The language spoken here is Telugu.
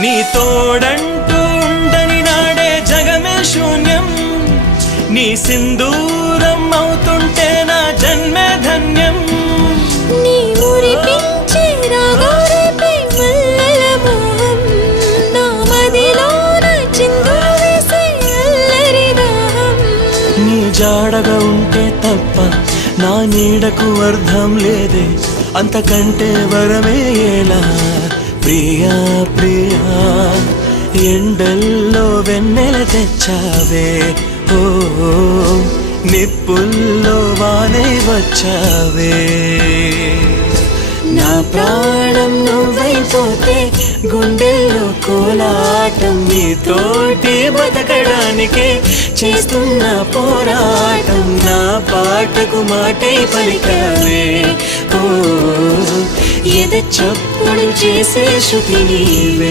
నీ తోడంటూ ఉండని నాడే జగమే శూన్యం, నీ సింధూరం అవుతుంటే నా జన్మే ధన్యం. నీ మురిపించే రాగాలపై మల్లెల మోహం, నా మదిలోన చిందులు వేసే అల్లరి దాహం. నీ జాడగా ఉంటే తప్ప నా నీడకు అర్థం లేదే, అంతకంటే వరమే ఎలా ప్రియా ప్రియా. ఎండల్లో వెన్నెల తెచ్చావే, ఓ నిప్పుల్లో వానై వచ్చావే. నా ప్రాణం నువ్వైపోతే గుండెల్లో కోలాటం, నీతోటి బతకడానికే చేస్తున్న పోరాటం. నా పాటకు మాటై పలికావే, ఓ ఎద చప్పుడు చేసే శృతి నీవే.